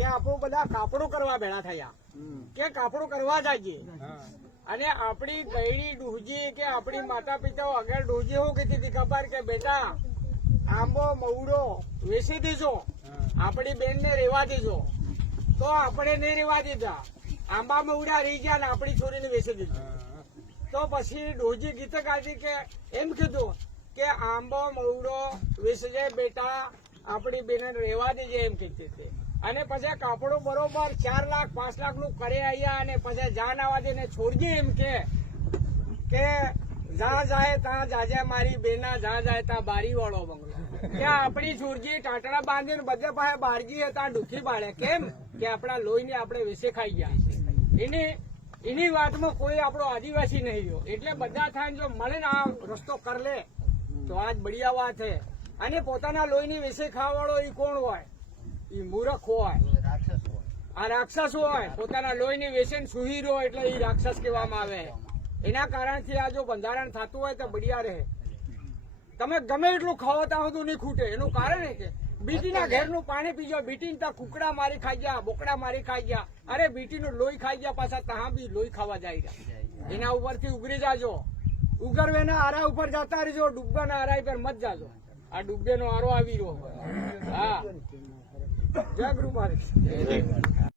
કે આપણે બધા કાપડું કરવા ભેળા થયા કે કાપડું કરવા જઈએ અને આપણી દૈડી ડૂહજી કે આપણી માતા પિતાઓ આગળ ડૂહજી એવું કીધી હતી ખબર કે બેટા આંબો મવડો વેચી દેજો આપણી બેન ને રેવા દેજો તો આપણે નહીં રેવા દીધા આંબા મવડા રહી ગયા ને આપણી છોરીને વેચી દીધી તો પછી ડોહજી ગીત ગાતી કે એમ કીધું કે આંબો મવડો વેચજે બેટા આપણી બેન રેવા દેજે એમ કીધી હતી અને પછી કાપડો બરોબર 4 લાખ 5 લાખ નું કરે આવ્યા અને પછી જાન આવવા દે ને છોડજે એમ કે જા જાય ત્યાં જાજે મારી બેના જા જાય ત્યાં બારી વાળો બંગલો કે આપણી છોડજી ટાટડા બાંધીને બધે પાસે બારજી ત્યાં દુખી બાળે કેમ કે આપણા લોહીને આપણે વેસે ખાઈ ગયા એની વાતમાં કોઈ આપણો આદિવાસી નહીં રહ્યો એટલે બધા થાય જો મળે ને આ રસ્તો કર લે તો આજ બઢિયા વાત છે અને પોતાના લોહીની વેસે ખાવા વાળો એ કોણ હોય એ મૂર્ખ હોય આ રાક્ષસ હોય પોતાના લોહીની વેસન સુહી રહ્યો એટલે એ રાક્ષસ કહેવામાં આવે એના કારણથી આ જો બંધારણ થતું હોય તો બઢિયા રહે તમે ગમે એટલું ખાવો ત્યાં બધું નહીં ખૂટે એનું કારણ એ કે બીટીના ઘેરનું પાણી પીજો બીટીને ત્યાં કુકડા મારી ખાઈ ગયા બોકડા મારી ખાઈ ગયા અરે બીટીનું લોહી ખાઈ ગયા પાછા ત્યાં બી લોહી ખાવા જાય રહ્યા એના ઉપરથી ઉગરી જાજો ઉગરવેના આરા ઉપર જતા રહીજો ડૂબવાના આરા પર મત જાજો આ ડૂબેનો આરો આવી રહ્યો હા જય ગુરુ મહારાજ